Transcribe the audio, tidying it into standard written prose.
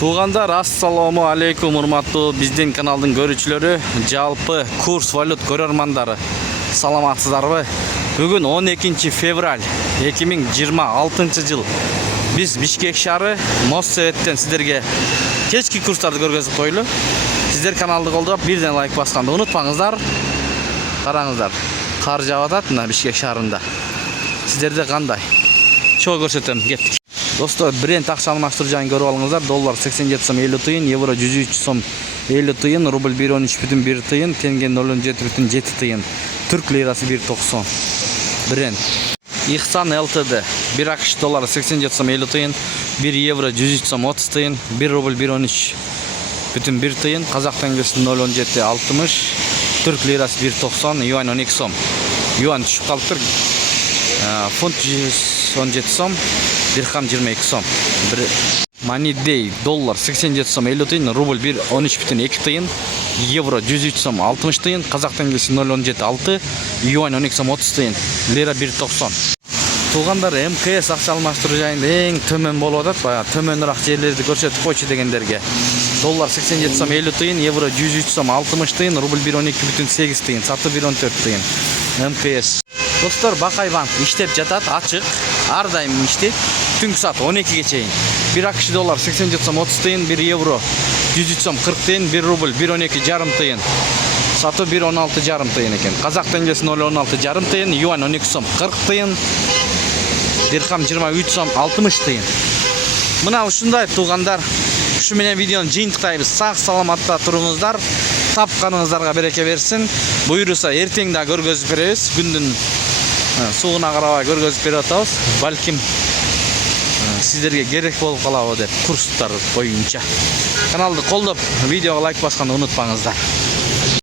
Туғандар, ассаламу алейкум, урматтуу биздин каналдын көрүүчүлөрү, жалпы курс валют көрөрмандары. Саламатсыздарбы? Бүгүн 12 февраль 2026 жыл. Биз Бишкек шаары Моссоветтен сиздерге кечки курстарды көргөзүп койлу. Сиздер каналды колдоп, бирден лайк басканды унутпаңыздар. Караңыздар, кар жаап атат мына Бишкек шаарында. Сиздерде кандай? Чоо көрсөтөм, кеттик. Достор, бренд акча алмаштыруу жайын көрүп алыңыздар. Доллар 87 сом 50 тыйын, евро 103 сом 50 тыйын, рубль 113,1 тыйын, тенге 0,7,7 тыйын, түрк лирасы 1,90. Бренд. Ихсан ЛТД. 1 акш доллары 87 сом 50 тыйын, 1 евро 103 сом 30 тыйын, 1 рубль 113,1 тыйын, казак теңгеси 0,17,60, түрк лирасы 1,90, юань 12 сом. Юань түшүп калыптыр. Фунт 117 сом, дирхам 22 сом. Money Day доллар 87 сом 50 тыйын, рубль 113,2 тыйын, евро 103 сом 60 тыйын, казак теңгеси 0,17,6, юань 12 сом 30 тыйын, лира 1,90. Туғандар, МКС акча алмаштыруу жайында эң төмөн болуп атат, баягы төмөнүрөөк жерлерди көрсөтүп койчу дегендерге. Доллар 87 сом 50 тыйын, евро 103 сом 60 тыйын, рубль 112,8 тыйын, сатып 1,14 тыйын. МКС. Достор, Бакай банк иштеп жатат, ачык, ар дайым иштейт. Түнкү саат 12ге чейин. 1 акш доллар 87 сом 30 тыйын, 1 евро 103 сом 40 тыйын, 1 рубль 112,5 тыйын. Сатуу 116,5 тыйын экен. Казак теңгеси 0,16,5 тыйын, юань 12 сом 40 тыйын, дирхам 23 сом 60 тыйын. Мына ушундай туугандар. Ушу менен видеону жыйынтыктайбыз. Сак саламатта туруңуздар. Тапканыңыздарга береке берсин. Буйруса эртең да көргөзүп беребиз. Күндүн сууна карабай көргөзүп берип атабыз. Балким сиздерге керек болуп калабы деп курстар боюнча. Каналды колдоп, видеого лайк басканды унутпаңыздар.